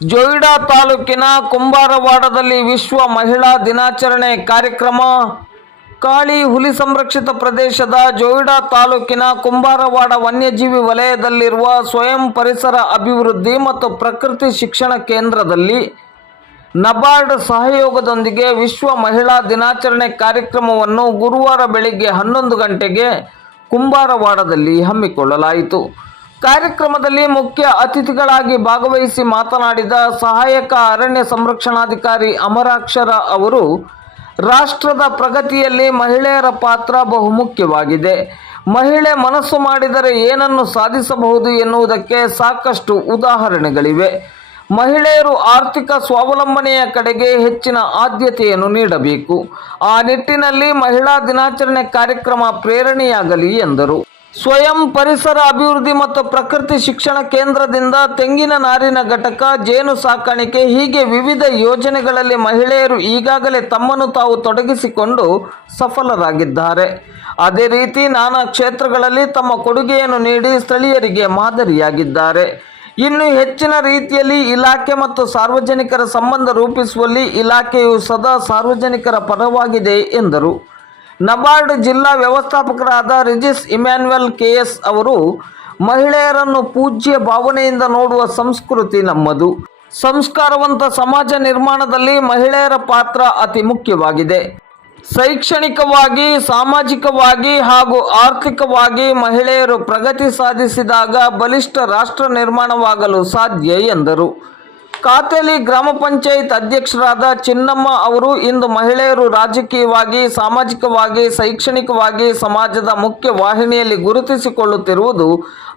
ಜೋಯಿಡಾ ತಾಲೂಕಿನ ಕುಂಬಾರವಾಡದಲ್ಲಿ ವಿಶ್ವ ಮಹಿಳಾ ದಿನಾಚರಣೆ ಕಾರ್ಯಕ್ರಮ. ಕಾಳಿ ಹುಲಿ ಸಂರಕ್ಷಿತ ಪ್ರದೇಶದ ಜೋಯಿಡಾ ತಾಲೂಕಿನ ಕುಂಬಾರವಾಡ ವನ್ಯಜೀವಿ ವಲಯದಲ್ಲಿರುವ ಸ್ವಯಂ ಪರಿಸರ ಅಭಿವೃದ್ಧಿ ಮತ್ತು ಪ್ರಕೃತಿ ಶಿಕ್ಷಣ ಕೇಂದ್ರದಲ್ಲಿ ನಬಾರ್ಡ್ ಸಹಯೋಗದೊಂದಿಗೆ ವಿಶ್ವ ಮಹಿಳಾ ದಿನಾಚರಣೆ ಕಾರ್ಯಕ್ರಮವನ್ನು ಗುರುವಾರ ಬೆಳಿಗ್ಗೆ ಹನ್ನೊಂದು ಗಂಟೆಗೆ ಕುಂಬಾರವಾಡದಲ್ಲಿ ಹಮ್ಮಿಕೊಳ್ಳಲಾಯಿತು. ಕಾರ್ಯಕ್ರಮದಲ್ಲಿ ಮುಖ್ಯ ಅತಿಥಿಗಳಾಗಿ ಭಾಗವಹಿಸಿ ಮಾತನಾಡಿದ ಸಹಾಯಕ ಅರಣ್ಯ ಸಂರಕ್ಷಣಾಧಿಕಾರಿ ಅಮರಾಕ್ಷರ ಅವರು, ರಾಷ್ಟ್ರದ ಪ್ರಗತಿಯಲ್ಲಿ ಮಹಿಳೆಯರ ಪಾತ್ರ ಬಹುಮುಖ್ಯವಾಗಿದೆ. ಮಹಿಳೆ ಮನಸ್ಸು ಮಾಡಿದರೆ ಏನನ್ನು ಸಾಧಿಸಬಹುದು ಎನ್ನುವುದಕ್ಕೆ ಸಾಕಷ್ಟು ಉದಾಹರಣೆಗಳಿವೆ. ಮಹಿಳೆಯರು ಆರ್ಥಿಕ ಸ್ವಾವಲಂಬನೆಯ ಕಡೆಗೆ ಹೆಚ್ಚಿನ ಆದ್ಯತೆಯನ್ನು ನೀಡಬೇಕು. ಆ ನಿಟ್ಟಿನಲ್ಲಿ ಮಹಿಳಾ ದಿನಾಚರಣೆ ಕಾರ್ಯಕ್ರಮ ಪ್ರೇರಣೆಯಾಗಲಿ ಎಂದರು. ಸ್ವಯಂ ಪರಿಸರ ಅಭಿವೃದ್ಧಿ ಮತ್ತು ಪ್ರಕೃತಿ ಶಿಕ್ಷಣ ಕೇಂದ್ರದಿಂದ ತೆಂಗಿನ ನಾರಿನ ಘಟಕ, ಜೇನು ಸಾಕಾಣಿಕೆ ಹೀಗೆ ವಿವಿಧ ಯೋಜನೆಗಳಲ್ಲಿ ಮಹಿಳೆಯರು ಈಗಾಗಲೇ ತಮ್ಮನ್ನು ತಾವು ತೊಡಗಿಸಿಕೊಂಡು ಸಫಲರಾಗಿದ್ದಾರೆ. ಅದೇ ರೀತಿ ನಾನಾ ಕ್ಷೇತ್ರಗಳಲ್ಲಿ ತಮ್ಮ ಕೊಡುಗೆಯನ್ನು ನೀಡಿ ಸ್ಥಳೀಯರಿಗೆ ಮಾದರಿಯಾಗಿದ್ದಾರೆ. ಇನ್ನು ಹೆಚ್ಚಿನ ರೀತಿಯಲ್ಲಿ ಇಲಾಖೆ ಮತ್ತು ಸಾರ್ವಜನಿಕರ ಸಂಬಂಧ ರೂಪಿಸುವಲ್ಲಿ ಇಲಾಖೆಯು ಸದಾ ಸಾರ್ವಜನಿಕರ ಪರವಾಗಿದೆ ಎಂದರು. ನಬಾರ್ಡ್ ಜಿಲ್ಲಾ ವ್ಯವಸ್ಥಾಪಕರಾದ ರಿಜಿಸ್ ಇಮ್ಯಾನ್ಯುಯಲ್ ಕೆಎಸ್ ಅವರು ಮಹಿಳೆಯರನ್ನು ಪೂಜ್ಯ ಭಾವನೆಯಿಂದ ನೋಡುವ ಸಂಸ್ಕೃತಿ ನಮ್ಮದು. ಸಂಸ್ಕಾರವಂತ ಸಮಾಜ ನಿರ್ಮಾಣದಲ್ಲಿ ಮಹಿಳೆಯರ ಪಾತ್ರ ಅತಿ ಮುಖ್ಯವಾಗಿದೆ. ಶೈಕ್ಷಣಿಕವಾಗಿ, ಸಾಮಾಜಿಕವಾಗಿ ಹಾಗೂ ಆರ್ಥಿಕವಾಗಿ ಮಹಿಳೆಯರು ಪ್ರಗತಿ ಸಾಧಿಸಿದಾಗ ಬಲಿಷ್ಠ ರಾಷ್ಟ್ರ ನಿರ್ಮಾಣವಾಗಲು ಸಾಧ್ಯ ಎಂದರು. ಕಾತೇಲಿ ಗ್ರಾಮ ಪಂಚಾಯತ್ ಅಧ್ಯಕ್ಷರಾದ ಚಿನ್ನಮ್ಮ ಅವರು ಇಂದು ಮಹಿಳೆಯರು ರಾಜಕೀಯವಾಗಿ, ಸಾಮಾಜಿಕವಾಗಿ, ಶೈಕ್ಷಣಿಕವಾಗಿ ಸಮಾಜದ ಮುಖ್ಯ ವಾಹಿನಿಯಲ್ಲಿ ಗುರುತಿಸಿಕೊಳ್ಳುತ್ತಿರುವುದು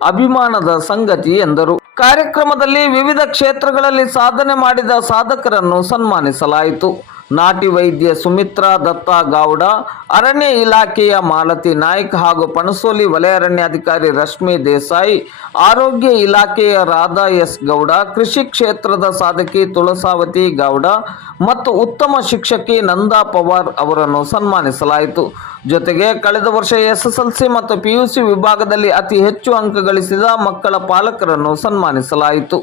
ಅಭಿಮಾನದ ಸಂಗತಿ ಎಂದರು. ಕಾರ್ಯಕ್ರಮದಲ್ಲಿ ವಿವಿಧ ಕ್ಷೇತ್ರಗಳಲ್ಲಿ ಸಾಧನೆ ಮಾಡಿದ ಸಾಧಕರನ್ನು ಸನ್ಮಾನಿಸಲಾಯಿತು. ನಾಟಿ ವೈದ್ಯ ಸುಮಿತ್ರಾ ದತ್ತ ಗೌಡ, ಅರಣ್ಯ ಇಲಾಖೆಯ ಮಾಲತಿ ನಾಯ್ಕ ಹಾಗೂ ಪಣಸೋಲಿ ವಲಯ ಅರಣ್ಯಾಧಿಕಾರಿ ರಶ್ಮಿ ದೇಸಾಯಿ, ಆರೋಗ್ಯ ಇಲಾಖೆಯ ರಾಧಾ ಎಸ್ ಗೌಡ, ಕೃಷಿ ಕ್ಷೇತ್ರದ ಸಾಧಕಿ ತುಳಸಾವತಿ ಗೌಡ ಮತ್ತು ಉತ್ತಮ ಶಿಕ್ಷಕಿ ನಂದಾ ಪವಾರ್ ಅವರನ್ನು ಸನ್ಮಾನಿಸಲಾಯಿತು. ಜೊತೆಗೆ ಕಳೆದ ವರ್ಷ ಎಸ್ಎಸ್ಎಲ್ಸಿ ಮತ್ತು ಪಿಯುಸಿ ವಿಭಾಗದಲ್ಲಿ ಅತಿ ಹೆಚ್ಚು ಅಂಕ ಗಳಿಸಿದ ಮಕ್ಕಳ ಪಾಲಕರನ್ನು ಸನ್ಮಾನಿಸಲಾಯಿತು.